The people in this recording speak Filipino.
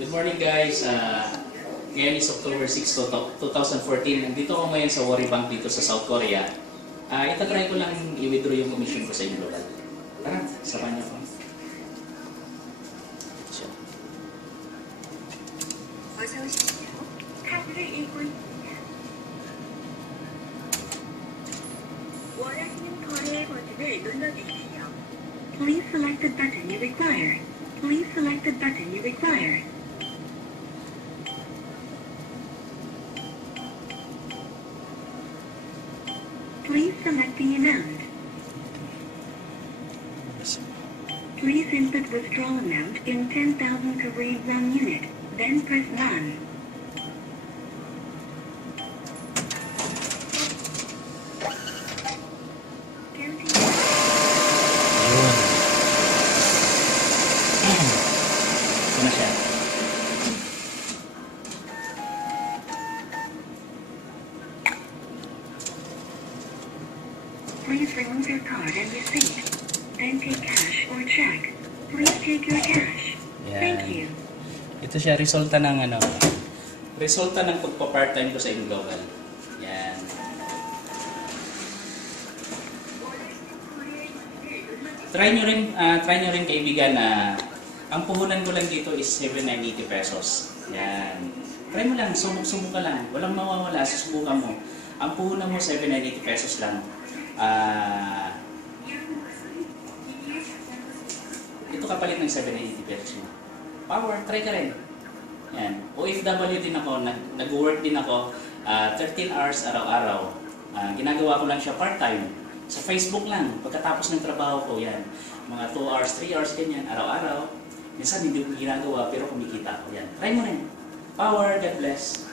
Good morning guys. Ngayon is October 6, 2014. Nandito ako ngayon sa Worry Bank dito sa South Korea. Itatry ko lang i-withdraw yung commission ko sa inyo. Tara, samahan niyo ko. 어서 오십시오. 카드를 읽고 있습니다. 원하시는 거래 버튼을 눌러주십시오. Please select the button you require. Please select the button you require. Please select the amount. Please input withdrawal amount in 10,000 Korean won unit, then press 1. Ito na siya. Please remove your card and receipt. Then take cash or check. Please take your cash. Thank you. Ito siya, resulta ng resulta ng pagpa-part-time ko sa Global. Yan. Try nyo rin kaibigan na ang puhunan ko lang dito is 7,980 pesos. Yan. Try mo lang, subok ka lang. Walang mawawala, susubukan mo. Ang puhunan mo 7,980 pesos lang. Ito kapalit ng 780 pesos mo. Power, try ka rin. Yan. OFW din ako, nag-work din ako 13 hours araw-araw. Ginagawa ko lang siya part-time. Sa Facebook lang, pagkatapos ng trabaho ko, yan. Mga 2 hours, 3 hours, ganyan, araw-araw. Minsan hindi ko ginagawa pero kumikita ako yan. Try mo rin. Power, God bless.